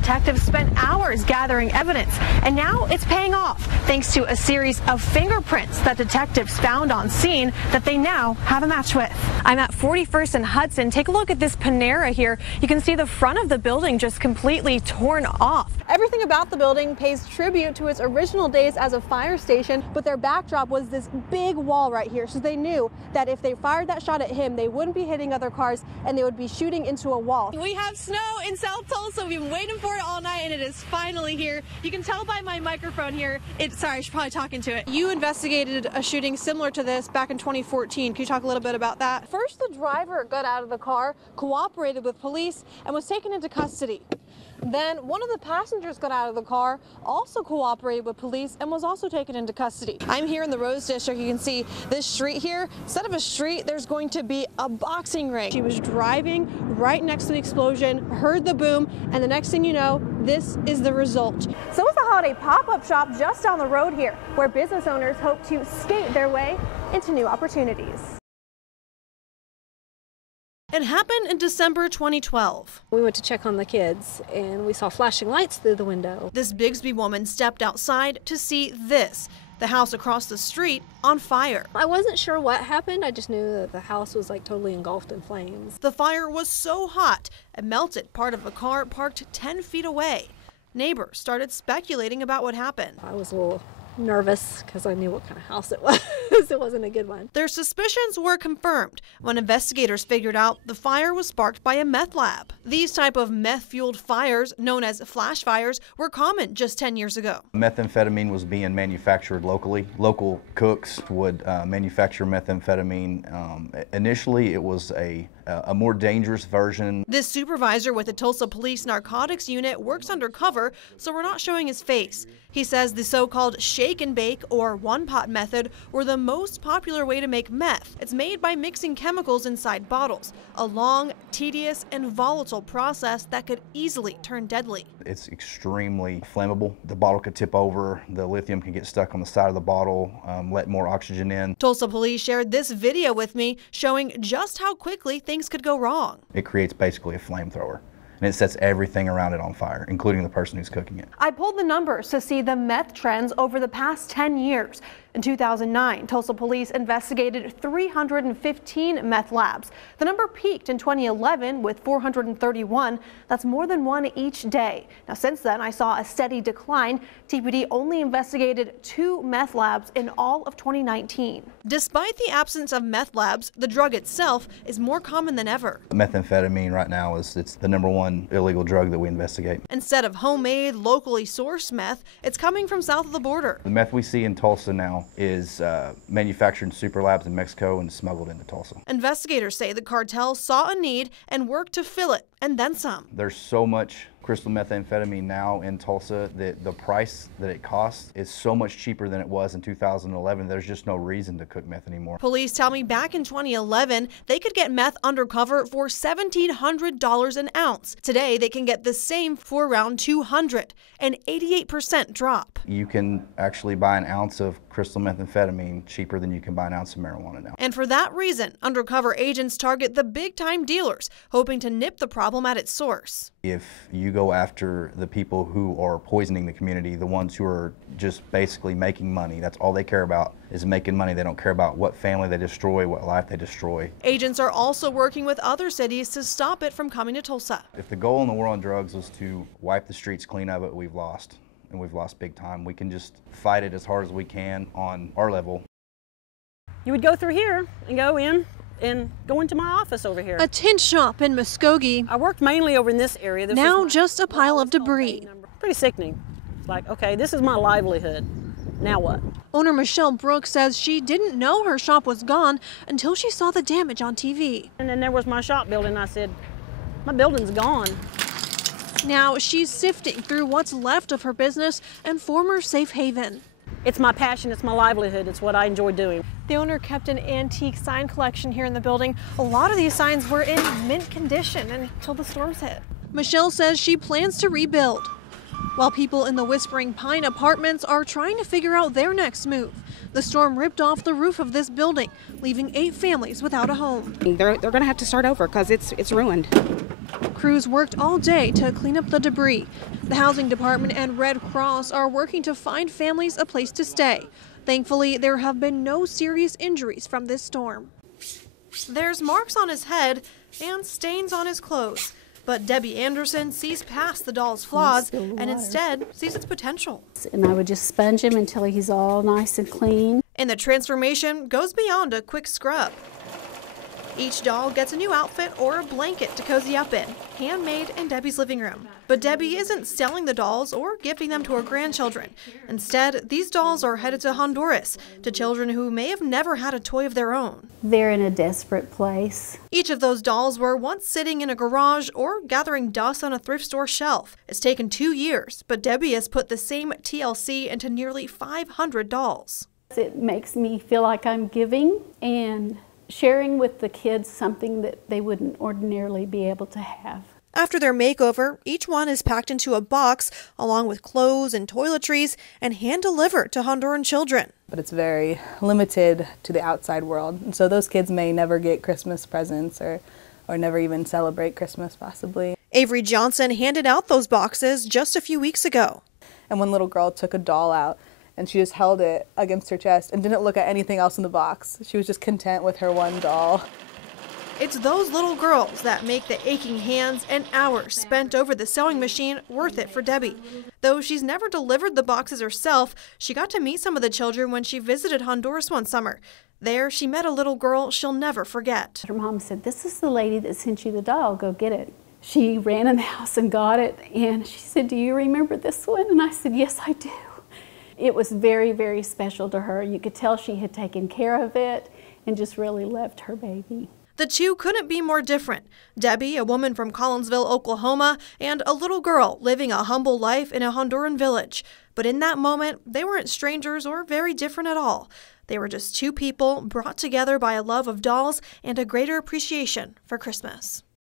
detectives spent hours gathering evidence, and now it's paying off thanks to a series of fingerprints that detectives found on scene that they now have a match with. I'm at 41st and Hudson. Take a look at this Panera here. You can see the front of the building just completely torn off. Everything about the building pays tribute to its original days as a fire station, but their backdrop was this big wall right here, so they knew that if they fired that shot at him, they wouldn't be hitting other cars and they would be shooting into a wall. We have snow in South Tulsa. We've been waiting for it all night and it is finally here. You can tell by my microphone here. Sorry, I should probably talk into it. You investigated a shooting similar to this back in 2014. Can you talk a little bit about that? First, the driver got out of the car, cooperated with police, and was taken into custody. Then one of the passengers got out of the car, also cooperated with police, and was also taken into custody. I'm here in the Rose District. You can see this street here. Instead of a street, there's going to be a boxing ring. She was driving right next to the explosion, heard the boom, and the next thing you know, this is the result. So it's a holiday pop-up shop just down the road here, where business owners hope to skate their way into new opportunities. It happened in December 2012. We went to check on the kids and we saw flashing lights through the window. This Bigsby woman stepped outside to see this, the house across the street on fire. I wasn't sure what happened. I just knew that the house was like totally engulfed in flames. The fire was so hot it melted part of a car parked 10 feet away. Neighbors started speculating about what happened. I was a little nervous because I knew what kind of house it was. It wasn't a good one. Their suspicions were confirmed when investigators figured out the fire was sparked by a meth lab. These type of meth-fueled fires, known as flash fires, were common just 10 years ago. Methamphetamine was being manufactured locally. Local cooks would manufacture methamphetamine. Initially, it was a more dangerous version. This supervisor with the Tulsa Police Narcotics Unit works undercover, so we're not showing his face. He says the so-called shake and bake or one-pot method were the most popular way to make meth. It's made by mixing chemicals inside bottles, a long, tedious, and volatile process that could easily turn deadly. It's extremely flammable. The bottle could tip over, the lithium can get stuck on the side of the bottle, let more oxygen in. Tulsa police shared this video with me showing just how quickly things could go wrong. It creates basically a flamethrower, and it sets everything around it on fire, including the person who's cooking it. I pulled the numbers to see the meth trends over the past 10 years. In 2009, Tulsa police investigated 315 meth labs. The number peaked in 2011 with 431. That's more than one each day. Now, since then, I saw a steady decline. TPD only investigated 2 meth labs in all of 2019. Despite the absence of meth labs, the drug itself is more common than ever. Methamphetamine right now it's the #1 illegal drug that we investigate. Instead of homemade, locally sourced meth, it's coming from south of the border. The meth we see in Tulsa now is manufactured in super labs in Mexico and smuggled into Tulsa. Investigators say the cartel saw a need and worked to fill it, and then some. There's so much crystal methamphetamine now in Tulsa that the price that it costs is so much cheaper than it was in 2011. There's just no reason to cook meth anymore. Police tell me back in 2011, they could get meth undercover for $1,700 an ounce. Today, they can get the same for around $200, an 88% drop. You can actually buy an ounce of crystal methamphetamine cheaper than you can buy an ounce of marijuana now. And for that reason, undercover agents target the big-time dealers, hoping to nip the problem at its source. If you go after the people who are poisoning the community, the ones who are just basically making money, that's all they care about is making money. They don't care about what family they destroy, what life they destroy. Agents are also working with other cities to stop it from coming to Tulsa. If the goal in the war on drugs was to wipe the streets clean of it, we've lost. And we've lost big time. We can just fight it as hard as we can on our level. You would go through here and go in and go into my office over here. A tint shop in Muskogee. I worked mainly over in this area. Now just a pile of debris. Pretty sickening. It's like, okay, this is my livelihood. Now what? Owner Michelle Brooks says she didn't know her shop was gone until she saw the damage on TV. And then there was my shop building. I said, my building's gone. Now she's sifting through what's left of her business and former safe haven. It's my passion, it's my livelihood, it's what I enjoy doing. The owner kept an antique sign collection here in the building. A lot of these signs were in mint condition until the storms hit. Michelle says she plans to rebuild, while people in the Whispering Pine apartments are trying to figure out their next move. The storm ripped off the roof of this building, leaving 8 families without a home. They're going to have to start over because it's ruined. Crews worked all day to clean up the debris. The Housing Department and Red Cross are working to find families a place to stay. Thankfully, there have been no serious injuries from this storm. There's marks on his head and stains on his clothes. But Debbie Anderson sees past the doll's flaws and instead sees its potential. And I would just sponge him until he's all nice and clean. And the transformation goes beyond a quick scrub. Each doll gets a new outfit or a blanket to cozy up in, handmade in Debbie's living room. But Debbie isn't selling the dolls or gifting them to her grandchildren. Instead, these dolls are headed to Honduras, to children who may have never had a toy of their own. They're in a desperate place. Each of those dolls were once sitting in a garage or gathering dust on a thrift store shelf. It's taken 2 years, but Debbie has put the same TLC into nearly 500 dolls. It makes me feel like I'm giving and sharing with the kids something that they wouldn't ordinarily be able to have. After their makeover, each one is packed into a box along with clothes and toiletries and hand-delivered to Honduran children. But it's very limited to the outside world, and so those kids may never get Christmas presents or never even celebrate Christmas possibly. Avery Johnson handed out those boxes just a few weeks ago. And one little girl took a doll out and she just held it against her chest and didn't look at anything else in the box. She was just content with her one doll. It's those little girls that make the aching hands and hours spent over the sewing machine worth it for Debbie. Though she's never delivered the boxes herself, she got to meet some of the children when she visited Honduras one summer. There, she met a little girl she'll never forget. Her mom said, "This is the lady that sent you the doll, go get it." She ran in the house and got it, and she said, "Do you remember this one?" And I said, "Yes, I do." It was very, very special to her. You could tell she had taken care of it and just really loved her baby. The two couldn't be more different. Debbie, a woman from Collinsville, Oklahoma, and a little girl living a humble life in a Honduran village. But in that moment, they weren't strangers or very different at all. They were just two people brought together by a love of dolls and a greater appreciation for Christmas.